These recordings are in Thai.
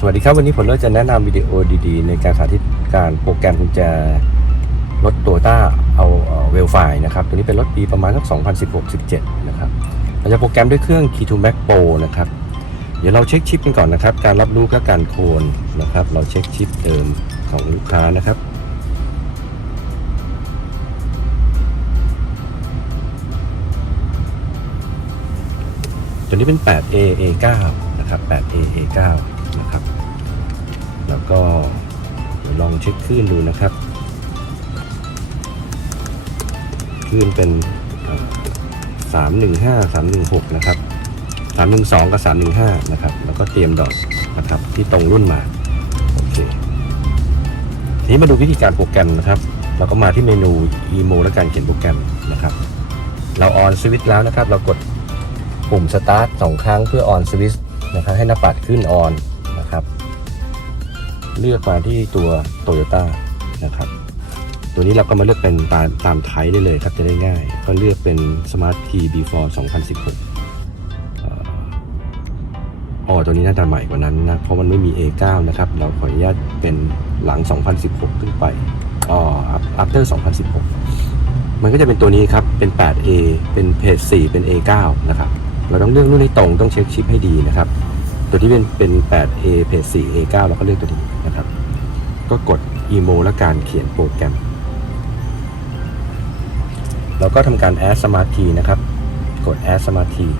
สวัสดีครับ วันนี้ผมเลิศจะแนะนำวิดีโอดีๆ ในการสาธิตการโปรแกรมกุญแจรถโตโยต้าเอาเวลไฟนะครับ ตัวนี้เป็นรถปีประมาณสัก 2016-17 นะครับเราจะโปรแกรมด้วยเครื่อง Key to Mac Pro นะครับ เดี๋ยวเราเช็คชิปกันก่อนนะครับ การรับรู้และการโคนนะครับ เราเช็คชิปเดิมของลูกค้านะครับตัวนี้เป็น 8A A9 นะครับ 8A A9 นะครับ แล้วก็ลองเช็คคลื่นดูนะครับคลื่นเป็นสามหนึ่งห้าสามหนึ่งหกนะครับสามหนึ่งสองกับสามหนึ่งห้านะครับ แล้วก็เตรียมดอทนะครับที่ตรงรุ่นมา โอเค ทีนี้มาดูวิธีการโปรแกรมนะครับเราก็มาที่เมนู emo และการเขียนโปรแกรมนะครับ เราออนสวิตช์แล้วนะครับ เรากดปุ่ม start สองครั้งเพื่อ on switch นะครับให้หน้าปัดขึ้น on น เลือกมาที่ตัว Toyota นะครับ ตัวนี้เราก็มาเลือกเป็นตามตามไทป์ได้เลยครับจะได้ง่าย ก็เลือกเป็น Smart Key Before 2016อ่ออ๋อตัวนี้น่าจะใหม่กว่านั้นนะ เพราะมันไม่มี A9 นะครับ เราขออนุญาตเป็นหลัง 2016 ขึ้นไปอ๋อ after 2016 มันก็จะเป็นตัวนี้ครับ เป็น 8A เป็นเพจ4เป็น A9 นะครับ เราต้องเลือกรุ่นให้ตรงต้องเช็คชิปให้ดีนะครับ ตัวที่เป็นเป็น 8A เพจ4 A9 เราก็เลือกตัวนี้นะครับ ก็กด emo และการเขียนโปรแกรม เราก็ทำการ add smart key นะครับ กด add smart key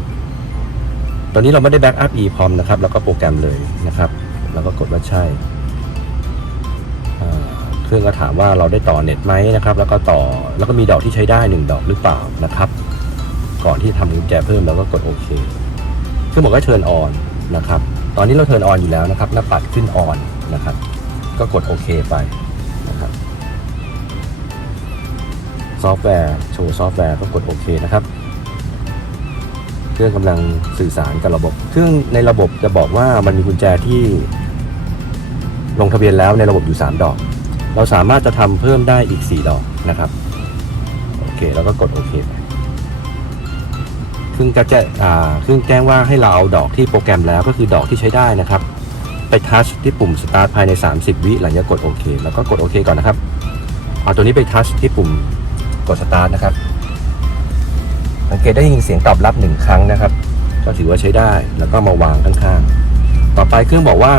ตัวนี้เราไม่ได้ backup EPROM นะครับ แล้วก็โปรแกรมเลยนะครับแล้วก็กดว่าใช่ เครื่องก็ถามว่าเราได้ต่อเน็ตไหมนะครับ แล้วก็ต่อ แล้วก็มีดอกที่ใช้ได้หนึ่งดอกหรือเปล่านะครับ ก่อนที่จะทำกุญแจเพิ่มเราก็กดโอเค เครื่องบอกว่าเทิร์นออน นะครับตอนนี้เราเทิร์นออนอยู่แล้วนะครับหน้าปัดขึ้นออนนะครับ ก็กดโอเคไปนะครับซอฟต์แวร์โชว์ซอฟต์แวร์ก็กดโอเคนะครับ เครื่องกำลังสื่อสารกับระบบ เครื่องในระบบจะบอกว่ามันมีกุญแจที่ ลงทะเบียนแล้วในระบบอยู่ 3 ดอก เราสามารถจะทำเพิ่มได้อีก 4 ดอกนะครับ โอเค แล้วก็กดโอเคไป เครื่องก็จะซึ่งแจ้งว่าให้เราเอาดอกที่โปรแกรมแล้วก็คือดอกที่ใช้ได้นะครับ ไปทัชที่ปุ่ม start ภายใน 30 วิหลังจากกดโอเคแล้วก็กดโอเคก่อนนะครับเอาตัวนี้ไปทัชที่ปุ่มกด start นะครับสังเกตได้ยินเสียงตอบรับหนึ่งครั้งนะครับ ก็ถือว่าใช้ได้แล้วก็มาวางข้างๆต่อไปเครื่องบอกว่า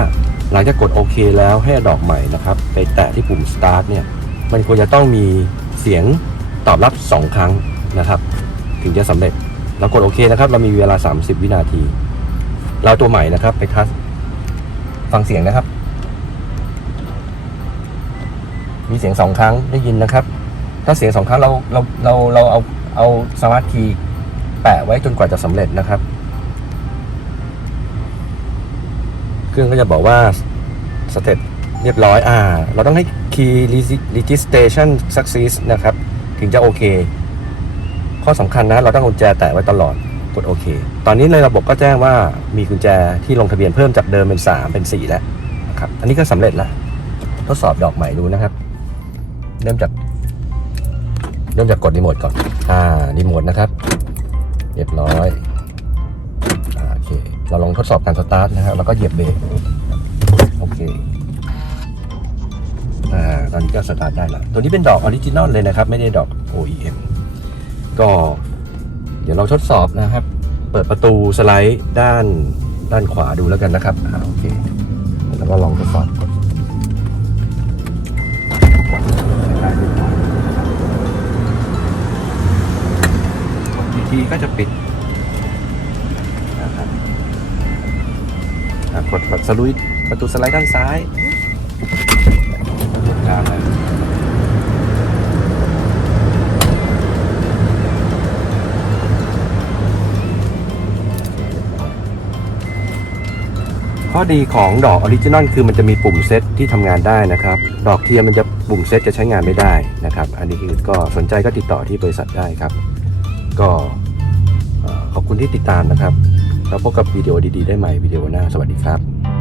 หลังจากกดโอเคแล้วให้ดอกใหม่นะครับ ไปแตะที่ปุ่ม start เนี่ยมันควรจะต้องมีเสียงตอบรับ 2 ครั้งนะครับ ถึงจะสำเร็จ เรากดโอเคนะครับ เรามีเวลา 30 วินาที เราตัวใหม่นะครับ ไปทัชฟังเสียงนะครับ มีเสียงสองครั้งได้ยินนะครับ ถ้าเสียงสองครั้งเราเราเราเราเอาเอาสมาร์ทคีย์แปะไว้จนกว่าจะสำเร็จนะครับ เครื่องก็จะบอกว่าสเต็ปเรียบร้อยอ่า เราต้องให้ key registration success นะครับ ถึงจะโอเค ข้อสำคัญนะเราต้องกุญแจแตะไว้ตลอดกดโอเค ตอนนี้ในระบบก็แจ้งว่ามีกุญแจที่ลงทะเบียนเพิ่มจากเดิมเป็น 3 เป็น 4 แล้วนะครับอันนี้ก็สำเร็จแล้วทดสอบดอกใหม่ดูนะครับ เริ่มจากเริ่มจากกดรีโมทก่อนอ่ารีโมทนะครับเรียบร้อยโอเคเราลองทดสอบการสตาร์ทนะครับแล้วก็เหยียบเบรกโอเคอ่าตอนนี้ก็สตาร์ทได้แล้วตัวนี้เป็นดอกออริจินอลเลยนะครับ ไม่ได้ดอก OEM ก็ เดี๋ยวเราทดสอบนะครับ เปิดประตูสไลด์ด้านด้านขวาดูแล้วกันนะครับอ่าโอเคแล้วก็ลองทดสอบกดได้เรียบร้อยทีก็จะปิดนะครับกดกดสลุยประตูสไลด์ด้านซ้าย ข้อดีของดอกออริจินอลคือมันจะมีปุ่มเซตที่ทำงานได้นะครับ ดอกเทียมมันจะปุ่มเซตจะใช้งานไม่ได้นะครับ อันนี้คือก็สนใจก็ติดต่อที่บริษัทได้ครับ ก็ขอบคุณที่ติดตามนะครับ แล้วพบกับวิดีโอดีๆได้ใหม่วิดีโอหน้า สวัสดีครับ